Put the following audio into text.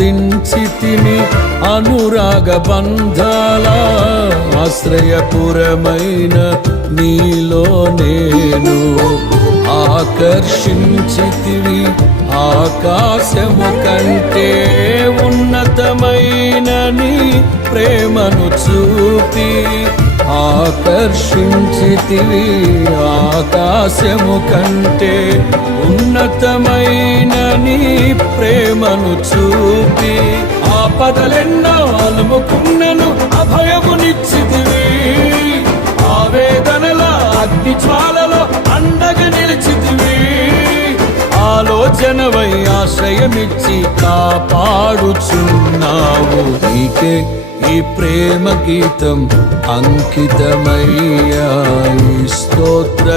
బంధించితిని అనురాగ బంధాల ఆశ్రయపురమైన నీలో నేను ఆకర్షించితివి ఆకాశము కంటే ఉన్నతమైన నీ ప్రేమను చూపి ఆకర్షించితివి ఆకాశము కంటే ఉన్నతమైన నీ ప్రేమను చూపి ఆపదలెన్నో అలుముకున్నను అభయమునిచ్చితివి ఆవేదనల అగ్ని జ్వాలలో అండగా నిలిచితివి ఆలోచనవై ఆశ్రయమిచ్చి కాపాడుచున్నావు నీకే ఈ ప్రేమ గీతం అంకితమయ్యా ఈ స్తోత్ర